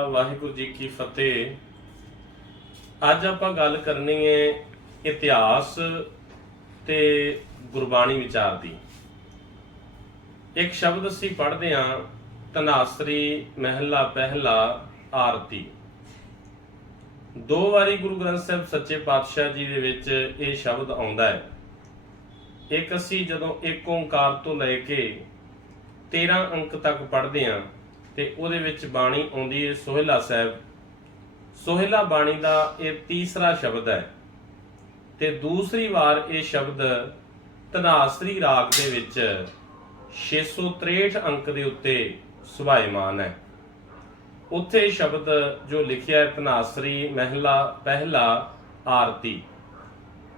ਵਾਹਿਗੁਰੂ ਜੀ ਕੀ ਫਤਿਹ। ਅੱਜ ਆਪਾਂ ਗੱਲ ਕਰਨੀ ਹੈ ਇਤਿਹਾਸ ਤੇ ਗੁਰਬਾਣੀ ਵਿਚਾਰ ਦੀ। ਇੱਕ ਸ਼ਬਦ ਅਸੀਂ ਪੜ੍ਹਦੇ ਹਾਂ ਤਨਾਸਰੀ ਮਹਿਲਾ ਪਹਿਲਾ ਆਰਤੀ। ਦੋ ਵਾਰੀ ਗੁਰੂ ਗ੍ਰੰਥ ਸਾਹਿਬ ਸੱਚੇ ਪਾਤਸ਼ਾਹ ਜੀ ਦੇ ਵਿੱਚ ਇਹ ਸ਼ਬਦ ਆਉਂਦਾ ਹੈ। ਇੱਕ ਅਸੀਂ ਜਦੋਂ ਇੱਕ ਓੰਕਾਰ ਤੋਂ ਲੈ ਕੇ 13 ਅੰਕ ਤੱਕ ਪੜ੍ਹਦੇ ਹਾਂ ਤੇ ਉਹਦੇ ਵਿੱਚ ਬਾਣੀ ਆਉਂਦੀ ਹੈ ਸੋਹਿਲਾ ਸਾਹਿਬ। ਸੋਹਿਲਾ ਬਾਣੀ ਦਾ ਇਹ ਤੀਸਰਾ ਸ਼ਬਦ ਹੈ ਤੇ ਦੂਸਰੀ ਵਾਰ ਇਹ ਸ਼ਬਦ ਧਨਾਸਰੀ ਰਾਗ ਦੇ ਵਿੱਚ 663 ਅੰਕ ਦੇ ਉੱਤੇ ਸੁਭਾਇਮਾਨ ਹੈ। ਉੱਥੇ ਸ਼ਬਦ ਜੋ ਲਿਖਿਆ ਹੈ ਧਨਾਸਰੀ ਮਹਿਲਾ ਪਹਿਲਾ ਆਰਤੀ।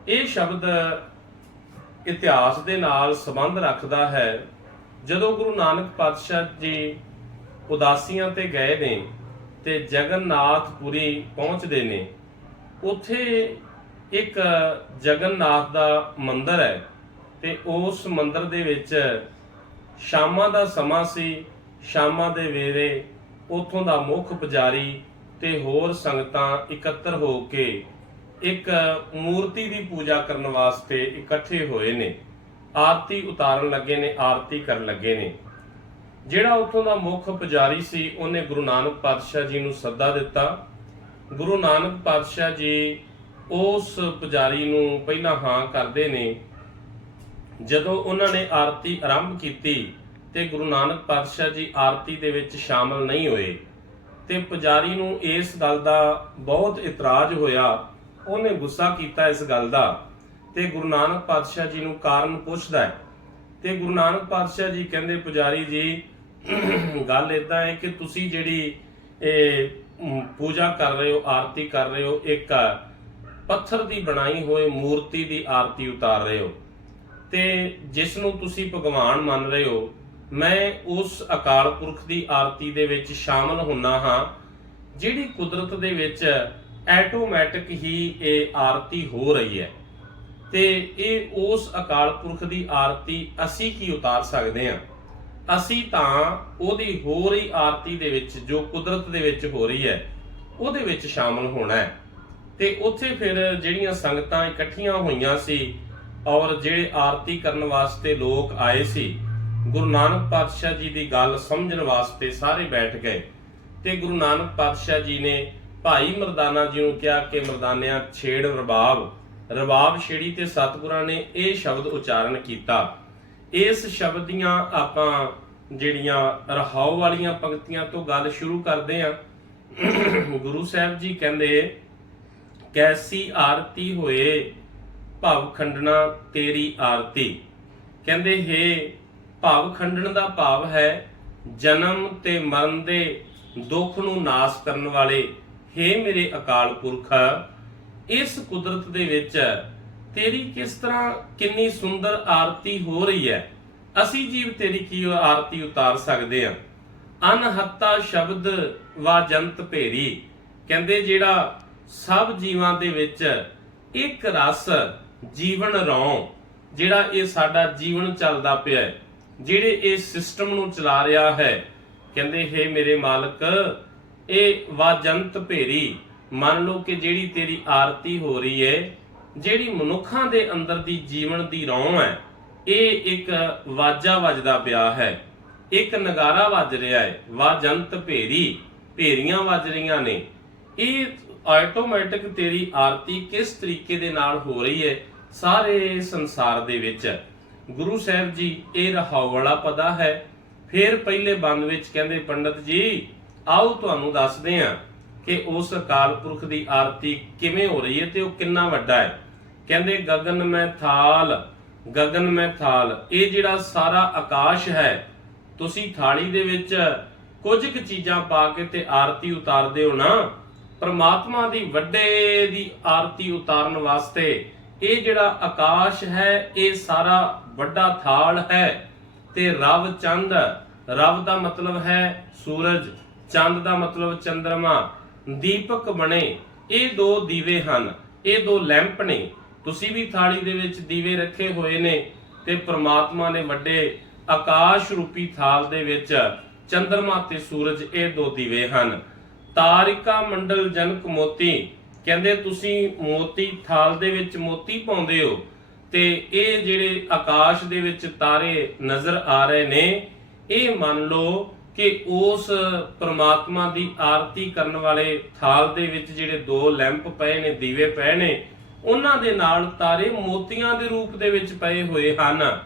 ਇਹ ਸ਼ਬਦ ਇਤਿਹਾਸ ਦੇ ਨਾਲ ਸੰਬੰਧ ਰੱਖਦਾ ਹੈ। ਜਦੋਂ ਗੁਰੂ ਨਾਨਕ ਪਾਤਸ਼ਾਹ ਜੀ ਉਦਾਸੀਆਂ ਤੇ ਗਏ ਨੇ ਤੇ ਜਗਨਨਾਥਪੁਰੀ ਪਹੁੰਚਦੇ ਨੇ। ਉੱਥੇ ਇੱਕ ਜਗਨਨਾਥ ਦਾ ਮੰਦਿਰ ਹੈ ਤੇ ਉਸ ਮੰਦਿਰ ਦੇ ਵਿੱਚ ਸ਼ਾਮਾਂ ਦਾ ਸਮਾਂ ਸੀ। ਸ਼ਾਮਾਂ ਦੇ ਵੇਲੇ ਉਥੋਂ ਦਾ ਮੁੱਖ ਪੁਜਾਰੀ ਤੇ ਹੋਰ ਸੰਗਤਾਂ ਇਕੱਤਰ ਹੋ ਕੇ ਇੱਕ ਮੂਰਤੀ ਦੀ ਪੂਜਾ ਕਰਨ ਵਾਸਤੇ ਇਕੱਠੇ ਹੋਏ ਨੇ। ਆਰਤੀ ਉਤਾਰਨ ਲੱਗੇ ਨੇ, ਆਰਤੀ ਕਰਨ ਲੱਗੇ ਨੇ। ਜਿਹੜਾ ਉਥੋਂ ਦਾ ਮੁੱਖ ਪੁਜਾਰੀ ਸੀ, ਉਹਨੇ ਗੁਰੂ ਨਾਨਕ ਪਾਤਸ਼ਾਹ ਜੀ ਨੂੰ ਸੱਦਾ ਦਿੱਤਾ। ਗੁਰੂ ਨਾਨਕ ਪਾਤਸ਼ਾਹ ਜੀ ਉਸ ਪੁਜਾਰੀ ਨੂੰ ਪਹਿਲਾਂ ਹਾਂ ਕਰਦੇ ਨੇ। ਜਦੋਂ ਉਹਨਾਂ ਨੇ ਆਰਤੀ ਆਰੰਭ ਕੀਤੀ ਤੇ ਗੁਰੂ ਨਾਨਕ ਪਾਤਸ਼ਾਹ ਜੀ ਆਰਤੀ ਦੇ ਵਿੱਚ ਸ਼ਾਮਲ ਨਹੀਂ ਹੋਏ, ਤੇ ਪੁਜਾਰੀ ਨੂੰ ਇਸ ਗੱਲ ਦਾ ਬਹੁਤ ਇਤਰਾਜ਼ ਹੋਇਆ। ਉਹਨੇ ਗੁੱਸਾ ਕੀਤਾ ਇਸ ਗੱਲ ਦਾ ਤੇ ਗੁਰੂ ਨਾਨਕ ਪਾਤਸ਼ਾਹ ਜੀ ਨੂੰ ਕਾਰਨ ਪੁੱਛਦਾ ਹੈ। ਤੇ ਗੁਰੂ ਨਾਨਕ ਪਾਤਸ਼ਾਹ ਜੀ ਕਹਿੰਦੇ, ਪੁਜਾਰੀ ਜੀ ਗੱਲ ਇਦਾਂ ਹੈ ਕਿ ਤੁਸੀਂ ਜਿਹੜੀ ਇਹ ਪੂਜਾ ਕਰ ਰਹੇ ਹੋ, ਆਰਤੀ ਕਰ ਰਹੇ ਹੋ, ਇੱਕ ਪੱਥਰ ਦੀ ਬਣਾਈ ਹੋਈ ਮੂਰਤੀ ਦੀ ਆਰਤੀ ਉਤਾਰ ਰਹੇ ਹੋ। ਤੇ ਜਿਸ ਨੂੰ ਤੁਸੀਂ ਭਗਵਾਨ ਮੰਨ ਰਹੇ ਹੋ, ਮੈਂ ਉਸ ਅਕਾਲ ਪੁਰਖ ਦੀ ਆਰਤੀ ਦੇ ਵਿੱਚ ਸ਼ਾਮਲ ਹੁੰਨਾ ਹਾਂ, ਜਿਹੜੀ ਕੁਦਰਤ ਦੇ ਵਿੱਚ ਆਟੋਮੈਟਿਕ ਹੀ ਇਹ ਆਰਤੀ ਹੋ ਰਹੀ ਹੈ। ਤੇ ਇਹ ਉਸ ਅਕਾਲ ਪੁਰਖ ਦੀ ਆਰਤੀ ਅਸੀਂ ਕੀ ਉਤਾਰ ਸਕਦੇ ਹਾਂ? ਅਸੀਂ ਤਾਂ ਉਹਦੀ ਹੋ ਰਹੀ ਆਰਤੀ ਦੇ ਵਿੱਚ, ਜੋ ਕੁਦਰਤ ਦੇ ਵਿੱਚ ਹੋ ਰਹੀ ਹੈ, ਉਹਦੇ ਵਿੱਚ ਸ਼ਾਮਲ ਹੋਣਾ ਹੈ। ਤੇ ਉੱਥੇ ਫਿਰ ਜਿਹੜੀਆਂ ਸੰਗਤਾਂ ਇਕੱਠੀਆਂ ਹੋਈਆਂ ਸੀ ਔਰ ਜਿਹੜੇ ਆਰਤੀ ਕਰਨ ਵਾਸਤੇ ਲੋਕ ਆਏ ਸੀ, ਗੁਰੂ ਨਾਨਕ ਪਾਤਸ਼ਾਹ ਜੀ ਦੀ ਗੱਲ ਸਮਝਣ ਵਾਸਤੇ ਸਾਰੇ ਬੈਠ ਗਏ। ਤੇ ਗੁਰੂ ਨਾਨਕ ਪਾਤਸ਼ਾਹ ਜੀ ਨੇ ਭਾਈ ਮਰਦਾਨਾ ਜੀ ਨੂੰ ਕਿਹਾ ਕਿ ਮਰਦਾਨਿਆਂ, ਛੇੜ ਰਬਾਬ। ਰਬਾਬ ਛੇੜੀ ਤੇ ਸਤਿਗੁਰਾਂ ਨੇ ਇਹ ਸ਼ਬਦ ਉਚਾਰਨ ਕੀਤਾ। ਇਸ ਸ਼ਬਦ ਦੀਆਂ ਆਪਾਂ ਜਿਹੜੀਆਂ ਰਹਾਉ ਵਾਲੀਆਂ ਪੰਕਤੀਆਂ ਤੋਂ ਗੱਲ ਸ਼ੁਰੂ ਕਰਦੇ ਹਾਂ। ਗੁਰੂ ਸਾਹਿਬ ਜੀ ਕਹਿੰਦੇ, ਕੈਸੀ ਆਰਤੀ ਹੋਏ ਭਵ ਖੰਡਣਾ ਤੇਰੀ ਆਰਤੀ? ਕਹਿੰਦੇ, ਹੈ, ਭਵ ਖੰਡਣ ਦਾ ਭਾਵ ਹੈ ਜਨਮ ਤੇ ਮਰਨ ਦੇ ਦੁੱਖ ਨੂੰ ਨਾਸ ਕਰਨ ਵਾਲੇ। ਹੈ ਮੇਰੇ ਅਕਾਲ ਪੁਰਖ, ਇਸ ਕੁਦਰਤ ਦੇ ਵਿੱਚ ਤੇਰੀ ਕਿਸ ਤਰ੍ਹਾਂ ਕਿੰਨੀ ਸੁੰਦਰ ਆਰਤੀ ਹੋ ਰਹੀ ਹੈ? ਅਸੀਂ ਜੀਵ ਤੇਰੀ ਕੀ ਆਰਤੀ ਉਤਾਰ ਸਕਦੇ ਆ ਅਨਹੱਤਾ ਸ਼ਬਦ ਵਾ ਭੇਰੀ। ਕਹਿੰਦੇ ਜਿਹੜਾ ਸਭ ਜੀਵਾਂ ਦੇ ਵਿੱਚ ਇੱਕ ਰਸ ਜੀਵਨ ਰੌ, ਜਿਹੜਾ ਇਹ ਸਾਡਾ ਜੀਵਨ ਚੱਲਦਾ ਪਿਆ ਹੈ, ਜਿਹੜੇ ਇਸ ਸਿਸਟਮ ਨੂੰ ਚਲਾ ਰਿਹਾ ਹੈ। ਕਹਿੰਦੇ, ਹੈ ਮੇਰੇ ਮਾਲਕ, ਇਹ ਵਾਜੰਤ ਭੇਰੀ, ਮੰਨ ਲਓ ਕਿ ਜਿਹੜੀ ਤੇਰੀ ਆਰਤੀ ਹੋ ਰਹੀ ਹੈ ਜਿਹੜੀ ਮਨੁੱਖਾਂ ਦੇ ਅੰਦਰ ਦੀ ਜੀਵਨ ਦੀ ਰੌਂ ਹੈ, ਇਹ ਇੱਕ ਵਾਜਾ ਵੱਜਦਾ ਪਿਆ ਹੈ। ਇੱਕ ਨਗਾਰਾ ਵੱਜ ਰਿਹਾ ਹੈ। ਵਾਜੰਤ ਭੇਰੀ, ਭੇਰੀਆਂ ਵੱਜ ਰਹੀਆਂ ਨੇ। ਇਹ ਆਟੋਮੈਟਿਕ ਤੇਰੀ ਆਰਤੀ ਕਿਸ ਤਰੀਕੇ ਦੇ ਨਾਲ ਹੋ ਰਹੀ ਹੈ, ਸਾਰੇ ਸੰਸਾਰ ਦੇ ਵਿੱਚ। ਗੁਰੂ ਸਾਹਿਬ ਜੀ, ਇਹ ਰਹਾਉ ਵਾਲਾ ਪਦਾ ਹੈ। ਫਿਰ ਪਹਿਲੇ ਬੰਦ ਵਿੱਚ ਕਹਿੰਦੇ, ਪੰਡਤ ਜੀ, ਆਓ ਤੁਹਾਨੂੰ ਦੱਸਦੇ ਹਾਂ ਕਿ ਉਸ ਅਕਾਲ ਪੁਰਖ ਦੀ ਆਰਤੀ ਕਿਵੇਂ ਹੋ ਰਹੀ ਹੈ ਤੇ ਉਹ ਕਿੰਨਾ ਵੱਡਾ ਹੈ। ਕਹਿੰਦੇ, ਗਗਨ ਮੈਂ ਥਾਲ, ਗਗਨ ਮੈਂ ਥਾਲ, ਇਹ ਜਿਹੜਾ ਸਾਰਾ ਆਕਾਸ਼ ਹੈ, ਤੁਸੀਂ ਥਾਲੀ ਦੇ ਵਿੱਚ ਕੁਝ ਕੁ ਚੀਜ਼ਾਂ ਪਾ ਕੇ ਤੇ ਆਰਤੀ ਉਤਾਰਦੇ ਹੋ ਨਾ, ਪਰਮਾਤਮਾ ਦੀ ਵੱਡੇ ਦੀ ਆਰਤੀ ਉਤਾਰਨ ਵਾਸਤੇ ਇਹ ਜਿਹੜਾ ਆਕਾਸ਼ ਹੈ, ਇਹ ਸਾਰਾ ਵੱਡਾ ਥਾਲ ਹੈ ਤੇ ਰਵ ਚੰਦ, ਰਵ ਦਾ ਮਤਲਬ ਹੈ ਸੂਰਜ, ਚੰਦ ਦਾ ਮਤਲਬ ਚੰਦਰਮਾ, ਦੀਪਕ ਬਣੇ, ਇਹ ਦੋ ਦੀਵੇ ਹਨ, ਇਹ ਦੋ ਲੈਂਪ ਨੇ ਤੁਸੀਂ ਵੀ ਥਾਲੀ ਦੇ ਵਿੱਚ ਦੀਵੇ ਰੱਖੇ ਹੋਏ ਨੇ ਤੇ ਪ੍ਰਮਾਤਮਾ ਨੇ ਵੱਡੇ ਆਕਾਸ਼ ਰੂਪੀ ਥਾਲ ਦੇ ਵਿੱਚ ਚੰ드ਰਮਾ ਤੇ ਸੂਰਜ ਇਹ ਦੋ ਦੀਵੇ ਹਨ। ਤਾਰਿਕਾ ਮੰਡਲ ਜਨਕ ਮੋਤੀ ਕਹਿੰਦੇ ਤੁਸੀਂ ਮੋਤੀ ਥਾਲ ਦੇ ਵਿੱਚ ਮੋਤੀ ਪਾਉਂਦੇ ਹੋ ਤੇ ਇਹ ਜਿਹੜੇ ਆਕਾਸ਼ ਦੇ ਵਿੱਚ ਤਾਰੇ ਨਜ਼ਰ ਆ ਰਹੇ ਨੇ, ਇਹ ਮੰਨ ਲਓ ਕਿ ਉਸ ਪ੍ਰਮਾਤਮਾ ਦੀ ਆਰਤੀ ਕਰਨ ਵਾਲੇ ਥਾਲ ਦੇ ਵਿੱਚ ਜਿਹੜੇ ਦੋ ਲੈਂਪ ਪਏ ਨੇ, ਦੀਵੇ ਪਏ ਨੇ ਉਹਨਾਂ ਦੇ ਨਾਲ ਤਾਰੇ ਮੋਤੀਆਂ ਦੇ ਰੂਪ ਦੇ ਵਿੱਚ ਪਏ ਹੋਏ ਹਨ।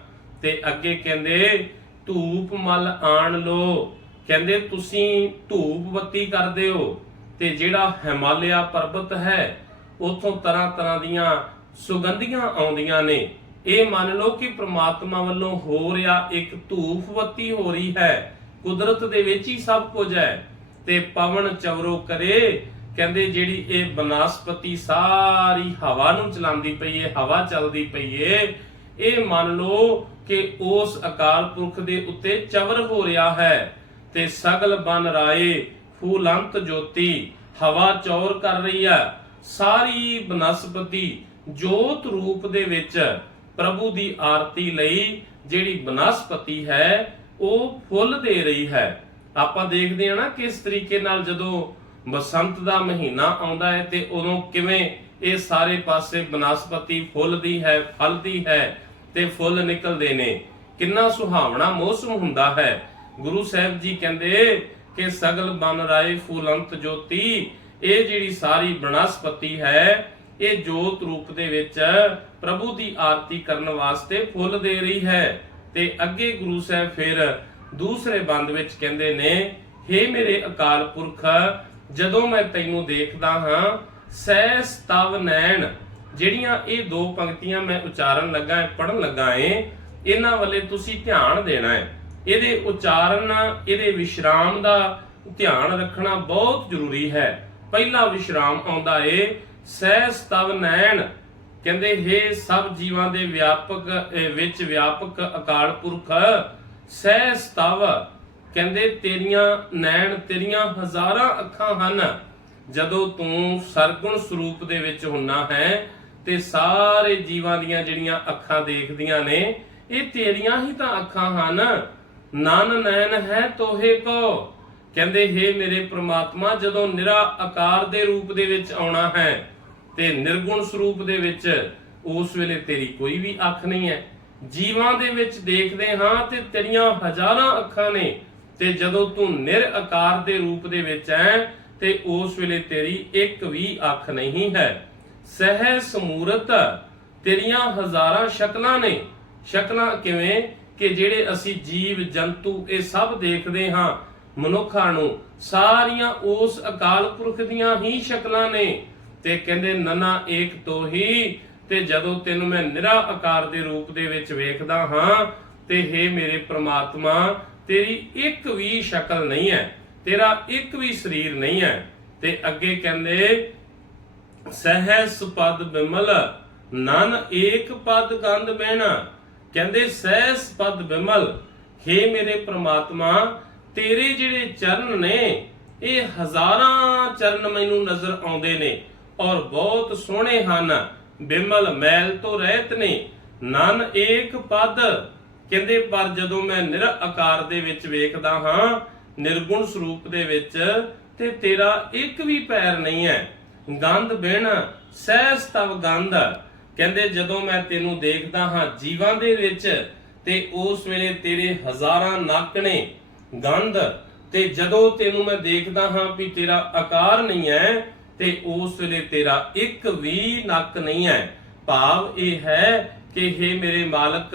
ਤੇ ਅੱਗੇ ਕਹਿੰਦੇ, ਧੂਪ ਮਲ ਆਣ ਲੋ। ਕਹਿੰਦੇ, ਤੁਸੀਂ ਧੂਪ ਬੱਤੀ ਕਰਦੇ ਹੋ ਤੇ ਜਿਹੜਾ ਹਿਮਾਲਿਆ ਪਰਬਤ ਹੈ, ਉਥੋਂ ਤਰ੍ਹਾਂ ਤਰ੍ਹਾਂ ਦੀਆਂ ਸੁਗੰਧੀਆਂ ਆਉਂਦੀਆਂ ਨੇ। ਇਹ ਮੰਨ ਲਓ ਕਿ ਪ੍ਰਮਾਤਮਾ ਵੱਲੋਂ ਹੋ ਰਿਹਾ ਇੱਕ ਧੂਪ ਬੱਤੀ ਹੋ ਰਹੀ ਹੈ। ਕੁਦਰਤ ਦੇ ਵਿੱਚ ਹੀ ਸਭ ਕੁਝ ਹੈ ਤੇ ਪਵਨ ਚਵਰੋ ਕਰੇ ਕਹਿੰਦੇ ਜਿਹੜੀ ਇਹ ਬਨਸਪਤੀ ਸਾਰੀ ਹਵਾ ਨੂੰ ਚਲਾਉਂਦੀ ਪਈ ਏ, ਹਵਾ ਚੱਲਦੀ ਪਈ ਏ, ਇਹ ਮੰਨ ਲਓ ਕਿ ਉਸ ਅਕਾਲ ਪੁਰਖ ਦੇ ਉੱਤੇ ਚਵਰ ਹੋ ਰਿਹਾ ਹੈ ਤੇ ਸਗਲ ਬਨ ਰਾਏ, ਫੂਲੰਤ ਜੋਤੀ, ਹਵਾ ਚੌਰ ਕਰ ਰਹੀ ਹੈ। ਸਾਰੀ ਬਨਸਪਤੀ ਜੋਤ ਰੂਪ ਦੇ ਵਿੱਚ ਪ੍ਰਭੂ ਦੀ ਆਰਤੀ ਲਈ ਜਿਹੜੀ ਬਨਸਪਤੀ ਹੈ, ਉਹ ਫੁੱਲ ਦੇ ਰਹੀ ਹੈ। ਆਪਾਂ ਦੇਖਦੇ ਹਾਂ ਨਾ ਕਿਸ ਤਰੀਕੇ ਨਾਲ ਜਦੋਂ ਬਸੰਤ ਦਾ ਮਹੀਨਾ ਆਉਂਦਾ ਹੈ ਤੇ ਉਦੋਂ ਕਿਵੇਂ ਇਹ ਸਾਰੇ ਪਾਸੇ ਬਨਸਪਤੀ ਫੁੱਲਦੀ ਹੈ ਫਲਦੀ ਹੈ ਤੇ ਫੁੱਲ ਨਿਕਲਦੇ ਨੇ? ਕਿੰਨਾ ਸੁਹਾਵਣਾ ਮੌਸਮ ਹੁੰਦਾ ਹੈ। ਗੁਰੂ ਸਾਹਿਬ ਜੀ ਕਹਿੰਦੇ ਕਿ ਸਗਲ ਬਨ ਰਾਏ ਫੂਲੰਤ ਜੋਤੀ, ਇਹ ਜਿਹੜੀ ਸਾਰੀ ਬਨਸਪਤੀ ਹੈ, ਇਹ ਜੋਤ ਰੂਪ ਦੇ ਵਿੱਚ ਪ੍ਰਭੂ ਦੀ ਆਰਤੀ ਕਰਨ ਵਾਸਤੇ ਫੁੱਲ ਦੇ ਰਹੀ ਹੈ। ਤੇ ਅੱਗੇ ਗੁਰੂ ਸਾਹਿਬ ਫਿਰ ਦੂਸਰੇ ਬੰਦ ਵਿੱਚ ਕਹਿੰਦੇ ਨੇ हे ਮੇਰੇ ਅਕਾਲ ਪੁਰਖ ਜਦੋਂ ਮੈਂ ਤੈਨੂੰ ਦੇਖਦਾ ਹਾਂ ਸਹਿਸ ਤਵ ਨੈਣ, ਜਿਹੜੀਆਂ ਇਹ ਦੋ ਪੰਕਤੀਆਂ ਮੈਂ ਉਚਾਰਨ ਲੱਗਾ ਹੈ ਪੜਨ ਲੱਗਾ ਏ ਇਹਨਾਂ ਵੱਲੇ ਤੁਸੀਂ ਧਿਆਨ ਦੇਣਾ ਹੈ। ਇਹਦੇ ਉਚਾਰਨ, ਇਹਦੇ ਵਿਸ਼ਰਾਮ ਦਾ ਧਿਆਨ ਰੱਖਣਾ ਬਹੁਤ ਜ਼ਰੂਰੀ ਹੈ। ਪਹਿਲਾ ਵਿਸ਼ਰਾਮ ਆਉਂਦਾ ਏ ਸਹਿਸ ਤਵ ਨੈਣ। ਕਹਿੰਦੇ हे ਸਭ ਜੀਵਾਂ ਦੇ ਵਿਆਪਕ ਵਿੱਚ ਵਿਆਪਕ ਅਕਾਲ ਪੁਰਖ ਸਹਿਸ ਤਵ ਕਹਿੰਦੇ, ਤੇਰੀਆਂ ਨੈਣ ਤੇਰੀਆਂ ਹਜ਼ਾਰਾਂ ਅੱਖਾਂ ਹਨ, ਜਦੋਂ ਤੂੰ ਸਰਗੁਣ ਸਰੂਪ ਦੇ ਵਿੱਚ ਹੁੰਨਾ ਹੈ, ਤੇ ਸਾਰੇ ਜੀਵਾਂ ਦੀਆਂ ਜਿਹੜੀਆਂ ਅੱਖਾਂ ਦੇਖਦੀਆਂ ਨੇ, ਇਹ ਤੇਰੀਆਂ ਹੀ ਤਾਂ ਅੱਖਾਂ ਹਨ। ਨਨ ਨੈਣ ਹੈ ਤੋਹੇ ਕੋ। ਕਹਿੰਦੇ हे ਮੇਰੇ ਪ੍ਰਮਾਤਮਾ, ਜਦੋਂ ਨਿਰਾ ਆਕਾਰ ਦੇ ਰੂਪ ਦੇ ਵਿੱਚ ਆਉਣਾ ਹੈ, ਤੇ ਨਿਰਗੁਣ ਸਰੂਪ ਦੇ ਵਿੱਚ, ਉਸ ਵੇਲੇ ਤੇਰੀ ਕੋਈ ਵੀ ਅੱਖ ਨਹੀਂ ਹੈ। ਜੀਵਾਂ ਦੇ ਵਿੱਚ ਦੇਖਦੇ ਹਾਂ ਤੇ ਤੇਰੀਆਂ ਹਜ਼ਾਰਾਂ ਅੱਖਾਂ ਨੇ। ਤੇ ਜਦੋਂ ਤੂੰ ਨਿਰ ਆਕਾਰ ਦੇ ਰੂਪ ਦੇ ਵਿੱਚ ਹੈ, ਤੇ ਉਸ ਵੇਲੇ ਤੇਰੀ ਇੱਕ ਵੀ ਅੱਖ ਨਹੀਂ ਹੈ। ਸਹਿ ਸਮੂਰਤ, ਤੇਰੀਆਂ ਹਜ਼ਾਰਾਂ ਸ਼ਕਲਾਂ ਨੇ। ਸ਼ਕਲਾਂ ਕਿਵੇਂ? ਕਿ ਜਿਹੜੇ ਅਸੀਂ ਜੀਵ, ਜੰਤੂ, ਇਹ ਸਭ ਦੇਖਦੇ ਹਾਂ। ਮਨੁੱਖਾਂ ਨੂੰ ਸਾਰੀਆਂ ਉਸ ਅਕਾਲ ਪੁਰਖ ਦੀਆਂ ਹੀ ਸ਼ਕਲਾਂ ਨੇ। ਤੇ ਕਹਿੰਦੇ, ਨਨਾ ਏਕ ਤੋਂ ਹੀ ਤੇ ਜਦੋਂ ਤੈਨੂੰ ਮੈਂ ਨਿਰਾ ਆਕਾਰ ਦੇ ਰੂਪ ਦੇ ਵਿੱਚ ਵੇਖਦਾ ਹਾਂ, ਤੇ हे ਮੇਰੇ ਪ੍ਰਮਾਤਮਾ ਤੇਰੀ ਇੱਕ ਵੀ ਸ਼ਕਲ ਨਹੀਂ ਹੈ, ਤੇਰਾ ਇੱਕ ਵੀ ਸਰੀਰ ਨਹੀਂ ਹੈ। ਤੇ ਅੱਗੇ ਕਹਿੰਦੇ, ਸਹਿਸ ਪਦ ਬਿਮਲ, ਨਨ ਏਕ ਪਦ ਗੰਧ ਬਹਿਣਾ। ਕਹਿੰਦੇ, ਸਹਿਸ ਪਦ ਬਿਮਲ हे ਮੇਰੇ ਪ੍ਰਮਾਤਮਾ, ਤੇਰੇ ਜਿਹੜੇ ਚਰਨ ਨੇ, ਇਹ ਹਜ਼ਾਰਾਂ ਚਰਨ ਮੈਨੂੰ ਨਜ਼ਰ ਆਉਂਦੇ ਨੇ ਔਰ ਬਹੁਤ ਸੋਹਣੇ ਹਨ। ਬਿਮਲ ਮੈਲ ਤੋਂ ਰਹਿਤ ਨੇ। ਨਨ ਏਕ ਪਦ ਕਹਿੰਦੇ, ਪਰ ਜਦੋਂ ਮੈਂ ਨਿਰ ਆਕਾਰ ਦੇ ਵਿੱਚ ਵੇਖਦਾ ਹਾਂ, ਨਿਰਗੁਣ ਸਰੂਪ ਦੇ ਵਿੱਚ, ਤੇ ਤੇਰਾ ਇੱਕ ਵੀ ਪੈਰ ਨਹੀਂ ਹੈ। ਗੰਧ ਬਿਨ ਸਹਿਸ ਤਵ ਗੰਧ। ਕਹਿੰਦੇ, ਜਦੋਂ ਮੈਂ ਤੈਨੂੰ ਦੇਖਦਾ ਹਾਂ ਜੀਵਾਂ ਦੇ ਵਿੱਚ, ਤੇ ਉਸ ਵੇਲੇ ਤੇਰੇ ਹਜ਼ਾਰਾਂ ਨੱਕ ਨੇ ਗੰਧ। ਤੇ ਜਦੋਂ ਤੈਨੂੰ ਮੈਂ ਦੇਖਦਾ ਹਾਂ ਵੀ ਤੇਰਾ ਆਕਾਰ ਨਹੀਂ ਹੈ, ਤੇ ਉਸ ਵੇਲੇ ਤੇਰਾ ਇੱਕ ਵੀ ਨੱਕ ਨਹੀਂ ਹੈ। ਭਾਵ ਇਹ ਹੈ ਕਿ हे ਮੇਰੇ ਮਾਲਕ,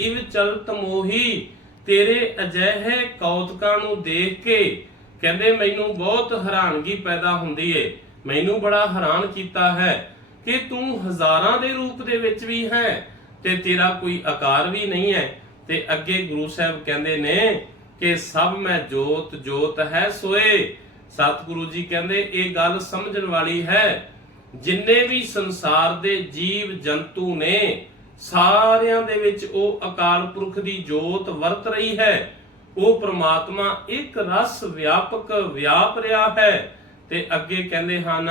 ਇਵ ਚਲਤ ਮੋਹੀ, ਤੇਰੇ ਅਜਿਹੇ ਕੌਤਕਾਂ ਨੂੰ ਦੇਖ ਕੇ ਕਹਿੰਦੇ, ਮੈਨੂੰ ਬਹੁਤ ਹੈਰਾਨਗੀ ਪੈਦਾ ਹੁੰਦੀ ਏ। ਮੈਨੂੰ ਬੜਾ ਹੈਰਾਨ ਕੀਤਾ ਹੈ ਕਿ ਤੂੰ ਹਜ਼ਾਰਾਂ ਦੇ ਰੂਪ ਦੇ ਵਿੱਚ ਵੀ ਹੈ ਤੇ ਤੇਰਾ ਕੋਈ ਆਕਾਰ ਵੀ ਨਹੀਂ ਹੈ। ਤੇ ਅੱਗੇ ਗੁਰੂ ਸਾਹਿਬ ਕਹਿੰਦੇ ਨੇ ਕਿ ਸਭ ਮੈਂ ਜੋਤ ਜੋਤ ਹੈ ਸੋਏ। ਸਤਿਗੁਰੂ ਜੀ ਕਹਿੰਦੇ, ਇਹ ਗੱਲ ਸਮਝਣ ਵਾਲੀ ਹੈ, ਜਿੰਨੇ ਵੀ ਸੰਸਾਰ ਦੇ ਜੀਵ ਜੰਤੂ ਨੇ ਸਾਰਿਆਂ ਦੇ ਵਿੱਚ ਉਹ ਅਕਾਲ ਪੁਰਖ ਦੀ ਜੋਤ ਵਰਤ ਰਹੀ ਹੈ। ਉਹ ਪ੍ਰਮਾਤਮਾ ਇੱਕ ਰਸ ਵਿਆਪਕ ਵਿਆਪ ਰਿਹਾ ਹੈ ਤੇ ਅੱਗੇ ਕਹਿੰਦੇ ਹਨ,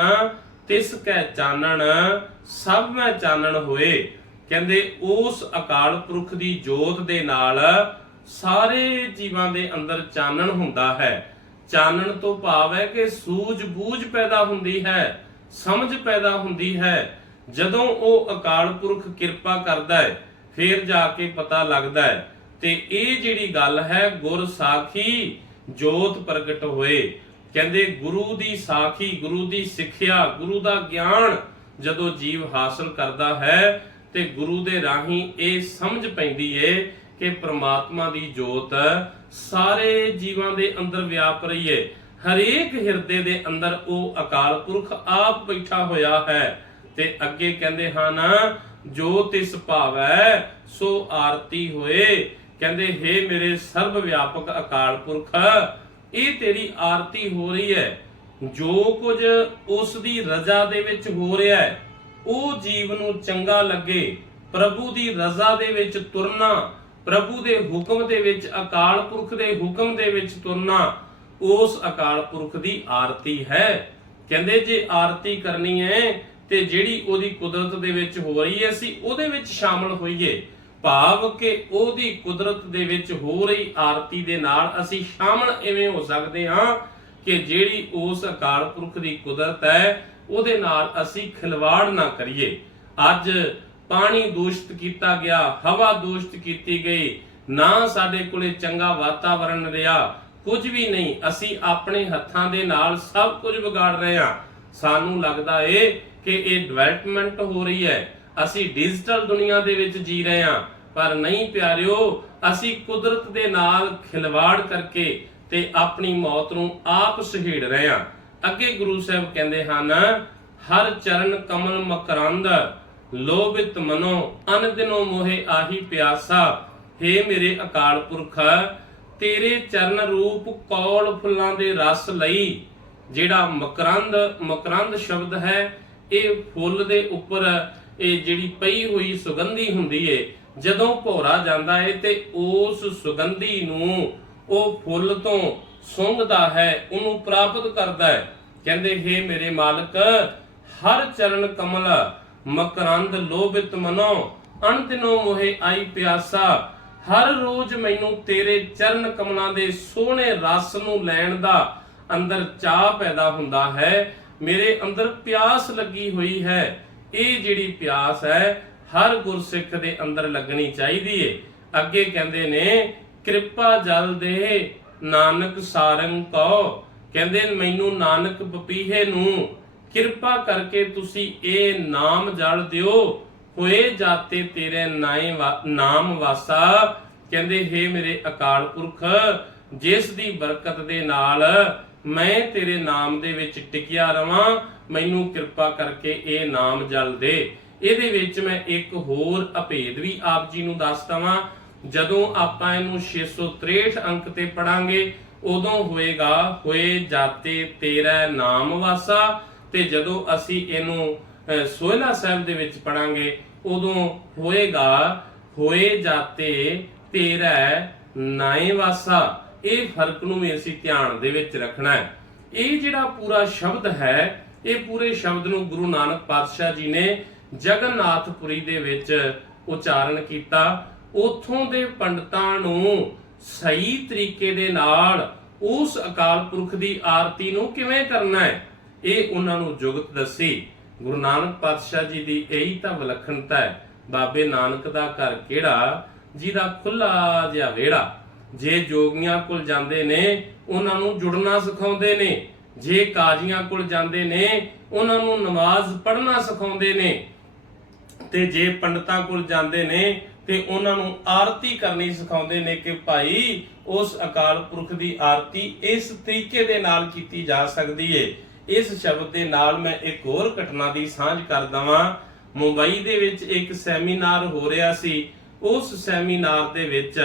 ਤਿਸ ਕੈ ਚਾਨਣ, ਸਭ ਮੈਂ ਚਾਨਣ ਹੋਏ। ਕਹਿੰਦੇ ਉਸ ਅਕਾਲ ਪੁਰਖ ਦੀ ਜੋਤ ਦੇ ਨਾਲ ਸਾਰੇ ਜੀਵਾਂ ਦੇ ਅੰਦਰ ਚਾਨਣ ਹੁੰਦਾ ਹੈ। ਚਾਨਣ ਤੋਂ ਭਾਵ ਹੈ ਕਿ ਸੂਝ-ਬੂਝ ਪੈਦਾ ਹੁੰਦੀ ਹੈ, ਸਮਝ ਪੈਦਾ ਹੁੰਦੀ ਹੈ। ਜਦੋਂ ਉਹ ਅਕਾਲ ਪੁਰਖ ਕਿਰਪਾ ਕਰਦਾ ਹੈ, ਫਿਰ ਜਾ ਕੇ ਪਤਾ ਲੱਗਦਾ ਹੈ। ਤੇ ਇਹ ਜਿਹੜੀ ਗੱਲ ਹੈ, ਗੁਰ ਸਾਖੀ ਜੋਤ ਪ੍ਰਗਟ ਹੋਏ। ਕਹਿੰਦੇ, ਗੁਰੂ ਦੀ ਸਾਖੀ, ਗੁਰੂ ਦੀ ਸਿੱਖਿਆ, ਗੁਰੂ ਦਾ ਗਿਆਨ ਜਦੋਂ ਜੀਵ ਹਾਸਲ ਕਰਦਾ ਹੈ, ਤੇ ਗੁਰੂ ਦੇ ਰਾਹੀਂ ਇਹ ਸਮਝ ਪੈਂਦੀ ਏ ਕਿ ਪ੍ਰਮਾਤਮਾ ਦੀ ਜੋਤ ਸਾਰੇ ਜੀਵਾਂ ਦੇ ਅੰਦਰ ਵਿਆਪ ਰਹੀ ਏ। ਹਰੇਕ ਹਿਰਦੇ ਦੇ ਅੰਦਰ ਉਹ ਅਕਾਲ ਪੁਰਖ ਆਪ ਬੈਠਾ ਹੋਇਆ ਹੈ। ਤੇ ਅੱਗੇ ਕਹਿੰਦੇ ਹਨ, ਜੋ ਤਿਸ ਭਾਵੈ, ਸੋ ਆਰਤੀ ਹੋਏ। ਕਹਿੰਦੇ हे ਮੇਰੇ ਸਰਬ ਵਿਆਪਕ ਅਕਾਲ ਪੁਰਖ, ਇਹ ਤੇਰੀ ਆਰਤੀ ਹੋ ਰਹੀ ਹੈ। ਜੋ ਕੁਝ ਉਸ ਦੀ ਰਜ਼ਾ ਦੇ ਵਿੱਚ ਹੋ ਰਿਹਾ ਹੈ, ਉਹ ਜੀਵ ਨੂੰ ਚੰਗਾ ਲੱਗੇ। ਪ੍ਰਭੂ ਦੀ ਰਜ਼ਾ ਦੇ ਵਿੱਚ ਤੁਰਨਾ, ਪ੍ਰਭੂ ਦੇ ਹੁਕਮ ਦੇ ਵਿੱਚ, ਅਕਾਲ ਪੁਰਖ ਦੇ ਹੁਕਮ ਦੇ ਵਿੱਚ ਤੁਰਨਾ, ਉਸ ਅਕਾਲ ਪੁਰਖ ਦੀ ਆਰਤੀ ਹੈ। ਕਹਿੰਦੇ, ਜੇ ਆਰਤੀ ਕਰਨੀ ਹੈ ਤੇ ਜਿਹੜੀ ਉਹਦੀ ਕੁਦਰਤ ਦੇ ਵਿੱਚ ਹੋ ਰਹੀ ਹੈ ਅਸੀਂ ਉਹਦੇ ਵਿੱਚ ਸ਼ਾਮਲ ਹੋਈਏ। ਭਾਵ ਕਿ ਉਹਦੀ ਕੁਦਰਤ ਦੇ ਵਿੱਚ ਹੋ ਰਹੀ ਆਰਤੀ ਦੇ ਨਾਲ ਅਸੀਂ ਸ਼ਾਮਲ ਐਵੇਂ ਹੋ ਸਕਦੇ ਹਾਂ ਕਿ ਜਿਹੜੀ ਉਸ ਅਕਾਲ ਪੁਰਖ ਦੀ ਕੁਦਰਤ ਹੈ, ਉਹਦੇ ਨਾਲ ਅਸੀਂ ਖਿਲਵਾੜ ਨਾ ਕਰੀਏ। ਅੱਜ ਪਾਣੀ ਦੂਸ਼ਿਤ ਕੀਤਾ ਗਿਆ, ਹਵਾ ਦੂਸ਼ਿਤ ਕੀਤੀ ਗਈ, ਨਾ ਸਾਡੇ ਕੋਲੇ ਚੰਗਾ ਵਾਤਾਵਰਣ ਰਿਹਾ, ਕੁਝ ਵੀ ਨਹੀਂ, ਅਸੀਂ ਆਪਣੇ ਹੱਥਾਂ ਦੇ ਨਾਲ ਸਭ ਕੁਝ ਵਿਗਾੜ ਰਹੇ ਹਾਂ। ਸਾਨੂੰ ਲੱਗਦਾ ਏ ਕਿ ਇਹ ਡਿਵੈਲਪਮੈਂਟ ਹੋ ਰਹੀ ਹੈ। ਅਸੀਂ ਡਿਜੀਟਲ ਦੁਨੀਆ ਦੇ ਵਿੱਚ ਜੀ ਰਹੇ ਹਾਂ। ਪਰ ਨਹੀਂ ਪਿਆਰਿਓ, ਅਸੀਂ ਕੁਦਰਤ ਦੇ ਨਾਲ ਖਿਲਵਾੜ ਕਰਕੇ ਤੇ ਆਪਣੀ ਮੌਤ ਨੂੰ ਆਪ ਸਹੀੜ ਰਹੇ ਹਾਂ। ਅੱਗੇ ਗੁਰੂ ਸਾਹਿਬ ਕਹਿੰਦੇ ਹਨ, ਹਰ ਚਰਨ ਕਮਲ ਮਕਰੰਦ, ਲੋਭਿਤ ਮਨੋ, ਅਨ ਦਿਨੋ ਮੋਹਿ ਆਹੀ ਪਿਆਸਾ। हे ਮੇਰੇ ਅਕਾਲ ਪੁਰਖ, ਤੇਰੇ ਚਰਨ ਰੂਪ ਕੌਲ ਫੁੱਲਾਂ ਦੇ ਰਸ ਲਈ, ਜਿਹੜਾ ਮਕਰੰਦ ਮਕਰੰਦ ਸ਼ਬਦ ਹੈ ਇਹ ਫੁੱਲ ਦੇ ਉੱਪਰ ਇਹ ਜਿਹੜੀ ਪਈ ਹੋਈ ਸੁਗੰਧੀ ਹੁੰਦੀ ਏ, ਜਦੋਂ ਭੋਰਾ ਜਾਂਦਾ ਏ ਤੇ ਉਸ ਸੁਗੰਧੀ ਨੂੰ ਉਹ ਫੁੱਲ ਤੋਂ ਸੁੰਘਦਾ ਹੈ, ਉਹਨੂੰ ਪ੍ਰਾਪਤ ਕਰਦਾ ਹੈ। ਕਹਿੰਦੇ हे ਮੇਰੇ ਮਾਲਕ, ਹਰ ਚਰਨ ਕਮਲ ਮਕਰੰਦ ਲੋਭਿਤ ਮਨੋ ਅਣਦਿਨੋ ਮੋਹੇ ਆਈ ਪਿਆਸਾ। ਹਰ ਰੋਜ਼ ਮੈਨੂੰ ਤੇਰੇ ਚਰਨ ਕਮਲਾਂ ਦੇ ਸੋਹਣੇ ਰਸ ਨੂੰ ਲੈਣ ਦਾ ਅੰਦਰ ਚਾਹ ਪੈਦਾ ਹੁੰਦਾ ਹੈ। ਮੇਰੇ ਅੰਦਰ ਪਿਆਸ ਲੱਗੀ ਹੋਈ ਹੈ। ਇਹ ਜਿਹੜੀ ਪਿਆਸ ਹੈ, ਹਰ ਗੁਰਸਿੱਖ ਦੇ ਅੰਦਰ ਲੱਗਣੀ ਚਾਹੀਦੀ ਏ। ਅੱਗੇ ਕਹਿੰਦੇ ਨੇ, ਕਿਰਪਾ ਜਲ ਦੇ, ਨਾਨਕ ਸਾਰੰਗ ਕੋ ਕਹਿੰਦੇ ਮੈਨੂੰ ਨਾਨਕ ਪਪੀਹੇ ਨੂੰ, ਕਿਰਪਾ ਕਰਕੇ ਤੁਸੀਂ ਇਹ ਨਾਮ ਜਲ ਦਿਓ। ਹੋਏ ਜਾਤੇ ਤੇਰੇ ਨਾਏ ਨਾਮ ਵਾਸਾ। ਕਹਿੰਦੇ, ਹੈ ਮੇਰੇ ਅਕਾਲ ਪੁਰਖ, ਜਿਸ ਦੀ ਬਰਕਤ ਦੇ ਨਾਲ ਮੈਂ ਤੇਰੇ ਨਾਮ ਦੇ ਵਿੱਚ ਟਿਕਿਆ ਰਵਾਂ ਮੈਨੂੰ ਕਿਰਪਾ ਕਰਕੇ ਇਹ ਨਾਮ ਜਲ ਦੇ। ਇਹਦੇ ਵਿੱਚ ਮੈਂ ਇੱਕ ਹੋਰ ਅਭੇਦ ਵੀ ਆਪ ਜੀ ਨੂੰ ਦੱਸ ਦਵਾਂ। ਜਦੋਂ ਆਪਾਂ ਇਹਨੂੰ 663 ਅੰਕ ਤੇ ਪੜਾਂਗੇ ਉਦੋਂ ਹੋਏਗਾ ਹੋਏ ਜਾਤੇ ਤੇਰਾ ਨਾਮ ਵਾਸਾ। ਤੇ ਜਦੋਂ ਅਸੀਂ ਇਹਨੂੰ ਅਹ, ਸਾਹਿਬ ਦੇ ਵਿੱਚ ਪੜਾਂਗੇ ਉਦੋਂ ਹੋਏਗਾ ਹੋਏ ਜਾਤੇ ਤੇਰਾ ਨਾਏ ਵਾਸਾ। ਇਹ ਫ਼ਰਕ ਨੂੰ ਵੀ ਅਸੀਂ ਧਿਆਨ ਦੇ ਵਿੱਚ ਰੱਖਣਾ ਹੈ। ਇਹ ਜਿਹੜਾ ਪੂਰਾ ਸ਼ਬਦ ਹੈ, ਇਹ ਪੂਰੇ ਸ਼ਬਦ ਨੂੰ ਗੁਰੂ ਨਾਨਕ ਪਾਤਸ਼ਾਹ ਜੀ ਨੇ ਜਗਨਨਾਥਪੁਰੀ ਦੇ ਵਿੱਚ ਉਚਾਰਨ ਕੀਤਾ। ਉਥੋਂ ਦੇ ਪੰਡਤਾਂ ਨੂੰ ਸਹੀ ਤਰੀਕੇ ਦੇ ਨਾਲ ਉਸ ਅਕਾਲ ਪੁਰਖ ਦੀ ਆਰਤੀ ਨੂੰ ਕਿਵੇਂ ਕਰਨਾ ਹੈ, ਇਹ ਉਹਨਾਂ ਨੂੰ ਜੁਗਤ ਦੱਸੀ। ਗੁਰੂ ਨਾਨਕ ਪਾਤਸ਼ਾਹ ਜੀ ਦੀ ਇਹੀ ਤਾਂ ਵਿਲੱਖਣਤਾ ਹੈ, ਬਾਬੇ ਨਾਨਕ ਦਾ ਘਰ ਕਿਹੜਾ? ਜਿਹਦਾ ਖੁੱਲਾ ਜਿਹਾ ਵਿਹੜਾ। ਜੇ ਜੋਗੀਆਂ ਕੋਲ ਜਾਂਦੇ ਨੇ, ਉਹਨਾਂ ਨੂੰ ਜੁੜਨਾ ਸਿਖਾਉਂਦੇ ਨੇ। ਜੇ ਕਾਜ਼ੀਆਂ ਕੋਲ ਜਾਂਦੇ ਨੇ, ਉਹਨਾਂ ਨੂੰ ਨਮਾਜ਼ ਪੜ੍ਹਨਾ ਸਿਖਾਉਂਦੇ ਨੇ। ਤੇ ਜੇ ਪੰਡਤਾਂ ਕੋਲ ਜਾਂਦੇ ਨੇ, ਤੇ ਉਹਨਾਂ ਨੂੰ ਆਰਤੀ ਕਰਨੀ ਸਿਖਾਉਂਦੇ ਨੇ ਕਿ ਭਾਈ ਉਸ ਅਕਾਲ ਪੁਰਖ ਦੀ ਆਰਤੀ ਇਸ ਤਰੀਕੇ ਦੇ ਨਾਲ ਕੀਤੀ ਜਾ ਸਕਦੀ ਏ। ਇਸ ਸ਼ਬਦ ਦੇ ਨਾਲ ਮੈਂ ਇੱਕ ਹੋਰ ਘਟਨਾ ਦੀ ਸਾਂਝ ਕਰ ਦਵਾਂ। ਮੁੰਬਈ ਦੇ ਵਿੱਚ ਇੱਕ ਸੈਮੀਨਾਰ ਹੋ ਰਿਹਾ ਸੀ। ਉਸ ਸੈਮੀਨਾਰ ਦੇ ਵਿੱਚ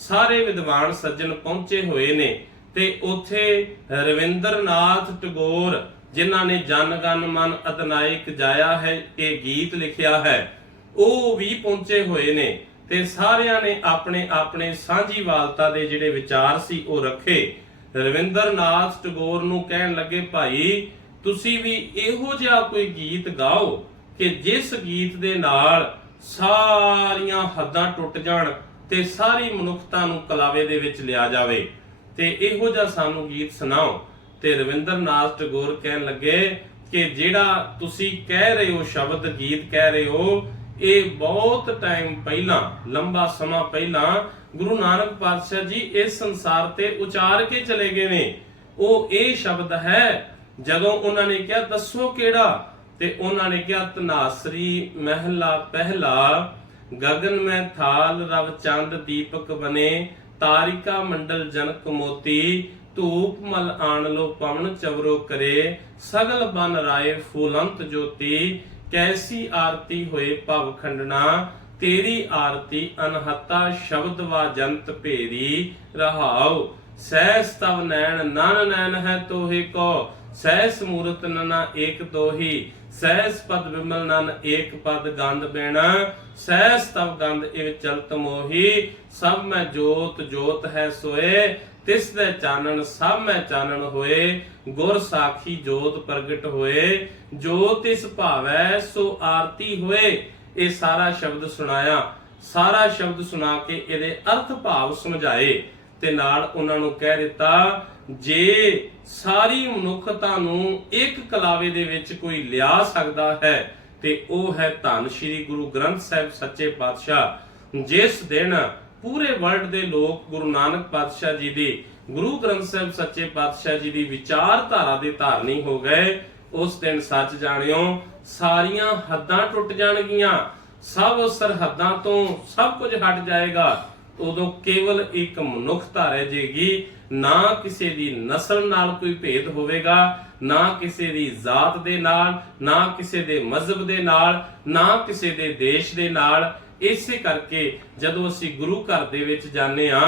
ਸਾਰੇ ਵਿਦਵਾਨ ਸੱਜਣ ਪਹੁੰਚੇ ਹੋਏ ਨੇ ਤੇ ਉੱਥੇ ਰਵਿੰਦਰਨਾਥ ਟੈਗੋਰ, ਜਿਨ੍ਹਾਂ ਨੇ ਜਨ ਗਨ ਮਨ ਅਤਨਾਇਕ ਜਾਇਆ ਹੈ, ਇਹ ਗੀਤ ਲਿਖਿਆ ਹੈ। ਉਹ ਵੀ ਪਹੁੰਚੇ ਹੋਏ ਨੇ ਤੇ ਸਾਰਿਆਂ ਨੇ ਆਪਣੇ ਆਪਣੇ ਸਾਂਝੀਵਾਲਤਾ ਦੇ ਜਿਹੜੇ ਵਿਚਾਰ ਸੀ ਉਹ ਰੱਖੇ। ਰਵਿੰਦਰਨਾਥ ਟਗੋਰ ਨੂੰ ਕਹਿਣ ਲੱਗੇ, ਭਾਈ, ਤੁਸੀਂ ਵੀ ਇਹੋ ਜਿਹਾ ਕੋਈ ਗੀਤ ਗਾਓ ਕਿ ਜਿਸ ਗੀਤ ਦੇ ਨਾਲ ਸਾਰੀਆਂ ਹੱਦਾਂ ਟੁੱਟ ਜਾਣ ਤੇ ਸਾਰੀ ਮਨੁੱਖਤਾ ਨੂੰ ਕਲਾਵੇ ਦੇ ਵਿੱਚ ਲਿਆ ਜਾਵੇ। ਤੇ ਇਹੋ ਜਿਹਾ ਸਾਨੂੰ ਗੀਤ ਸੁਣਾਓ। ਤੇ ਰਵਿੰਦਰਨਾਥ ਟੈਗੋਰ ਕਹਿਣ ਲੱਗੇ ਕਿ ਜਿਹੜਾ ਤੁਸੀਂ ਕਹਿ ਰਹੇ ਹੋ, ਸ਼ਬਦ ਗੀਤ ਕਹਿ ਰਹੇ ਹੋ, ਇਹ ਬਹੁਤ ਟਾਈਮ ਪਹਿਲਾਂ, ਲੰਬਾ ਸਮਾਂ ਪਹਿਲਾਂ ਗੁਰੂ ਨਾਨਕ ਪਾਤਸ਼ਾਹ ਜੀ ਇਸ ਸੰਸਾਰ ਤੇ ਉਚਾਰ ਕੇ ਚਲੇ ਗਏ ਨੇ। ਉਹ ਇਹ ਸ਼ਬਦ ਹੈ, ਜਦੋਂ ਉਹਨਾਂ ਨੇ ਕਿਹਾ, ਦੱਸੋ ਕਿਹੜਾ? ਤੇ ਉਹਨਾਂ ਨੇ ਕਿਹਾ ਤਨਾਸਰੀ ਮਹਿਲਾ ਪਹਿਲਾ ਗਗਨ ਮੈਂ ਥਾਲ, ਰਵ ਚੰਦ, ਦੀਪਕ ਬਨੇ, ਤਾਰਿਕਾ ਮੰਡਲ ਜਨਕ ਮੋਤੀ, ਧੂਪ ਮਲ ਆਣ ਲੋ ਪਵਨ ਚਵਰੋ ਕਰੇ, ਸਗਲ ਬਨ ਰਾਏ ਫੂਲੰਤ ਜੋਤੀ, ਕੈਸੀ ਆਰਤੀ ਹੋਏ ਭਵ ਖੰਡਣਾ, ਤੇਰੀ ਆਰਤੀ ਅਨਹਤਾ ਸ਼ਬਦ ਵਾ ਜੰਤ ਭੇਰੀ, ਰਹਾਉ, ਸਹਿਸ ਤਵ ਨੈਣ, ਨਨ ਨੈਣ ਹੈ ਤੋਹੇ ਕੋ, ਸਹਿਸ ਮੂਰਤ ਨਨਾ ਏਕ ਦੋਹੀ ਸਹਿਸ ਪਦ ਵਿਮਲ ਨਨ, ਏਕ ਪਦ ਗੰਧ ਬੇਣਾ ਸਹਿਸ ਤਵ ਗੰਧ ਇਵ ਚਲਤ ਮੋਹੀ, ਸਭ ਮੈਂ ਜੋਤ ਜੋਤ ਹੈ ਸੋਏ। ਤਿਸ ਦੇ ਚਾਨਣ, ਸਭ ਮੈਂ ਚਾਨਣ ਹੋਏ। ਗੁਰ ਸਾਖੀ ਜੋਤ ਪ੍ਰਗਟ ਹੋਏ। ਜੋਤ ਇਸ ਭਾਵੈ, ਸੋ ਆਰਤੀ ਹੋਏ। ਇਹ ਸਾਰਾ ਸ਼ਬਦ ਸੁਣਾਇਆ। ਸਾਰਾ ਸ਼ਬਦ ਸੁਣਾ ਕੇ ਇਹਦੇ ਅਰਥ ਭਾਵ ਸਮਝਾਏ। ਤੇ ਨਾਲ ਉਹਨਾਂ ਨੂੰ ਕਹਿ ਦਿੱਤਾ ਜੇ ਸਾਰੀ ਮਨੁੱਖਤਾ ਨੂੰ ਇੱਕ ਕਲਾਵੇ ਦੇ ਵਿੱਚ ਕੋਈ ਲਿਆ ਸਕਦਾ ਹੈ, ਤੇ ਉਹ ਹੈ ਧੰਨ ਸ਼੍ਰੀ ਗੁਰੂ ਗ੍ਰੰਥ ਸਾਹਿਬ ਸੱਚੇ ਪਾਤਸ਼ਾਹ। ਜਿਸ ਦਿਨ ਪੂਰੇ ਵਰਲਡ ਦੇ ਲੋਕ ਗੁਰੂ ਨਾਨਕ ਪਾਤਸ਼ਾਹ ਜੀ ਦੀ, ਗੁਰੂ ਗ੍ਰੰਥ ਸਾਹਿਬ ਸੱਚੇ ਪਾਤਸ਼ਾਹ ਜੀ ਦੀ ਵਿਚਾਰਧਾਰਾ ਦੇ ਧਾਰਨੀ ਹੋ ਗਏ, ਉਸ ਦਿਨ ਸੱਚ ਜਾਣਿਓ, ਸਾਰੀਆਂ ਹੱਦਾਂ ਟੁੱਟ ਜਾਣਗੀਆਂ। ਸਭ ਸਰਹੱਦਾਂ ਤੋਂ ਸਭ ਕੁਝ ਹਟ ਜਾਏਗਾ। ਉਦੋਂ ਕੇਵਲ ਇੱਕ ਮਨੁੱਖਤਾ ਰਹਿ ਜੇਗੀ। ਨਾ ਕਿਸੇ ਦੀ ਨਸਲ ਨਾਲ ਕੋਈ ਭੇਦ ਹੋਵੇਗਾ, ਨਾ ਕਿਸੇ ਦੀ ਜ਼ਾਤ ਦੇ ਨਾਲ, ਨਾ ਕਿਸੇ ਦੇ ਮਜ਼ਹਬ ਦੇ ਨਾਲ, ਨਾ ਕਿਸੇ ਦੇ ਦੇਸ਼ ਦੇ ਨਾਲ। ਇਸੇ ਕਰਕੇ ਜਦੋਂ ਅਸੀਂ ਗੁਰੂ ਘਰ ਦੇ ਵਿੱਚ ਜਾਂਦੇ ਆ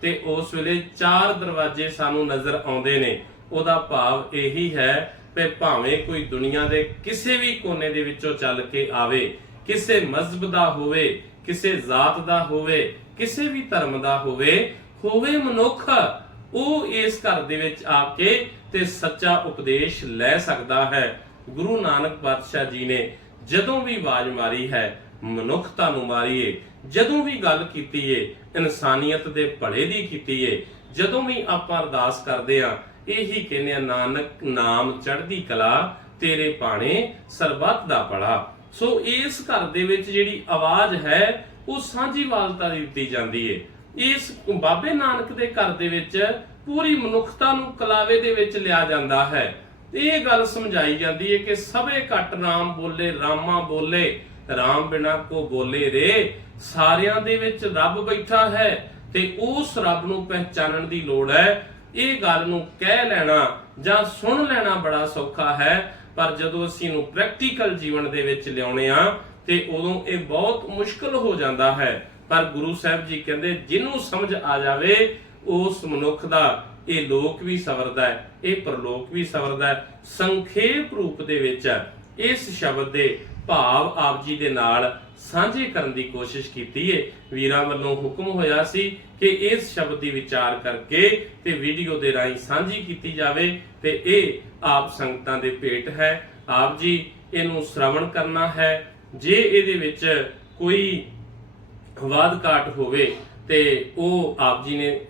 ਤੇ ਉਸ ਵੇਲੇ ਚਾਰ ਦਰਵਾਜ਼ੇ ਸਾਨੂੰ ਨਜ਼ਰ ਆਉਂਦੇ ਨੇ, ਉਹਦਾ ਭਾਵ ਇਹੀ ਹੈ ਕਿ ਭਾਵੇਂ ਕੋਈ ਦੁਨੀਆ ਦੇ ਕਿਸੇ ਵੀ ਕੋਨੇ ਦੇ ਵਿੱਚੋਂ ਚੱਲ ਕੇ ਆਵੇ, ਕਿਸੇ ਮਜ਼ਹਬ ਦਾ ਹੋਵੇ, ਕਿਸੇ ਜ਼ਾਤ ਦਾ ਹੋਵੇ, ਕਿਸੇ ਵੀ ਧਰਮ ਦਾ ਹੋਵੇ ਹੋਵੇ ਮਨੁੱਖ ਉਹ ਇਸ ਘਰ ਦੇ ਵਿੱਚ ਆ ਕੇ ਤੇ ਸੱਚਾ ਉਪਦੇਸ਼ ਲੈ ਸਕਦਾ ਹੈ। ਗੁਰੂ ਨਾਨਕ ਪਾਤਸ਼ਾਹ ਜੀ ਨੇ ਜਦੋਂ ਵੀ ਆਵਾਜ਼ ਮਾਰੀ ਹੈ, ਮਨੁੱਖਤਾ ਨੂੰ ਮਾਰੀਏ, ਜਦੋਂ ਵੀ ਗੱਲ ਕੀਤੀ ਏ, ਇਨਸਾਨੀਅਤ ਦੇ ਭਲੇ ਦੀ ਕੀਤੀ ਏ, ਜਦੋਂ ਵੀ ਆਪਾਂ ਅਰਦਾਸ ਕਰਦੇ ਆ ਇਹੀ ਕਹਿੰਦੇ ਆ ਨਾਨਕ ਨਾਮ ਚੜ੍ਹਦੀ ਕਲਾ, ਤੇਰੇ ਬਾਣੇ ਸਰਬੱਤ ਦਾ ਭਲਾ। ਸੋ ਇਸ ਘਰ ਦੇ ਵਿੱਚ ਜਿਹੜੀ ਆਵਾਜ਼ ਹੈ, ਉਹ ਸਾਂਝੀਵਾਲਤਾ ਦੀ ਦਿੱਤੀ ਜਾਂਦੀ ਏ। ਇਸ ਬਾਬੇ ਨਾਨਕ ਦੇ ਘਰ ਦੇ ਵਿੱਚ ਪੂਰੀ ਮਨੁੱਖਤਾ ਨੂੰ ਕਲਾਵੇ ਦੇ ਵਿੱਚ ਲਿਆ ਜਾਂਦਾ ਹੈ। ਇਹ ਗੱਲ ਸਮਝਾਈ ਜਾਂਦੀ ਹੈ ਕਿ ਸਭੇ ਘਟ ਨਾਮ ਬੋਲੇ, ਰਾਮਾ ਬੋਲੇ, ਰਾਮ ਬਿਨਾ ਕੋ ਬੋਲੇ ਰੇ। ਸਾਰਿਆਂ ਦੇ ਵਿੱਚ ਰੱਬ ਬੈਠਾ ਹੈ ਤੇ ਉਸ ਰੱਬ ਨੂੰ ਪਹਿਚਾਨਣ ਦੀ ਲੋੜ ਹੈ। ਇਹ ਗੱਲ ਨੂੰ ਕਹਿ ਲੈਣਾ ਜਾਂ ਸੁਣ ਲੈਣਾ ਬੜਾ ਸੌਖਾ ਹੈ, ਪਰ ਜਦੋਂ ਅਸੀਂ ਇਹਨੂੰ ਪ੍ਰੈਕਟੀਕਲ ਜੀਵਨ ਦੇ ਵਿੱਚ ਲਿਆਉਣੇ ਆ, ਤੇ ਉਦੋਂ ਇਹ ਬਹੁਤ ਮੁਸ਼ਕਲ ਹੋ ਜਾਂਦਾ ਹੈ। ਪਰ ਗੁਰੂ ਸਾਹਿਬ ਜੀ ਕਹਿੰਦੇ, ਜਿਹਨੂੰ ਸਮਝ ਆ ਜਾਵੇ, ਉਸ ਮਨੁੱਖ ਦਾ ਇਹ ਲੋਕ ਵੀ ਸਵਰਦਾ ਹੈ, ਇਹ ਪਰਲੋਕ ਵੀ ਸਵਰਦਾ ਹੈ। ਸੰਖੇਪ ਰੂਪ ਦੇ ਵਿੱਚ ਇਸ ਸ਼ਬਦ ਦੇ ਭਾਵ ਆਪ ਜੀ ਦੇ ਨਾਲ ਸਾਂਝੇ ਕਰਨ ਦੀ ਕੋਸ਼ਿਸ਼ ਕੀਤੀ ਏ। ਵੀਰਾਂ ਵੱਲੋਂ ਹੁਕਮ ਹੋਇਆ ਸੀ ਕਿ ਇਸ ਸ਼ਬਦ ਦੀ ਵਿਚਾਰ ਕਰਕੇ ਤੇ ਵੀਡੀਓ ਦੇ ਰਾਹੀਂ ਸਾਂਝੀ ਕੀਤੀ ਜਾਵੇ ਤੇ ਇਹ ਆਪ ਸੰਗਤਾਂ ਦੇ ਭੇਟ ਹੈ। ਆਪ ਜੀ, ਇਹਨੂੰ ਸ਼ਰਵਣ ਕਰਨਾ ਹੈ। ਜੇ ਇਹਦੇ ਵਿੱਚ ਕੋਈ ਵਾਦ ਘਾਟ ਹੋਵੇ ਤੇ ਉਹ ਆਪ ਜੀ ਨੇ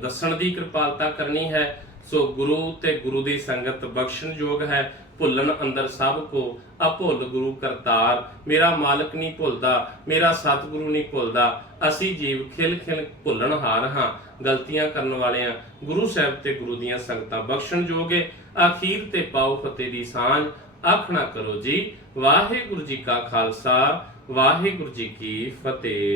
ਦੱਸਣ ਦੀ ਕਿਰਪਾਲਤਾ ਕਰਨੀ ਹੈ। ਸੋ ਗੁਰੂ ਤੇ ਗੁਰੂ ਦੀ ਸੰਗਤ ਬਖਸ਼ਣਯੋਗ ਹੈ। ਭੁੱਲਣ ਅੰਦਰ ਸਭ ਕੋ ਅਭੁੱਲ ਗੁਰੂ ਕਰਤਾਰ। ਮੇਰਾ ਮਾਲਕ ਨਹੀਂ ਭੁੱਲਦਾ, ਮੇਰਾ ਸਤਿਗੁਰੂ ਨਹੀਂ ਭੁੱਲਦਾ। ਅਸੀਂ ਜੀਵ ਖਿਲ ਖਿਲ ਭੁੱਲਣ ਹਾਰ ਹਾਂ। ਗਲਤੀਆਂ ਕਰਨ ਵਾਲਿਆਂ ਗੁਰੂ ਸਾਹਿਬ ਤੇ ਗੁਰੂ ਦੀਆਂ ਸੰਗਤਾਂ ਬਖਸ਼ਣਯੋਗ ਹੈ ਅਖੀਰ ਤੇ ਪਾਓ ਫਤਿਹ ਦੀ ਸਾਂਝ। ਆਖਣਾ ਕਰੋ ਜੀ। ਵਾਹਿਗੁਰੂ ਜੀ ਕਾ ਖਾਲਸਾ। ਵਾਹਿਗੁਰੂ ਜੀ ਕੀ ਫਤਿਹ।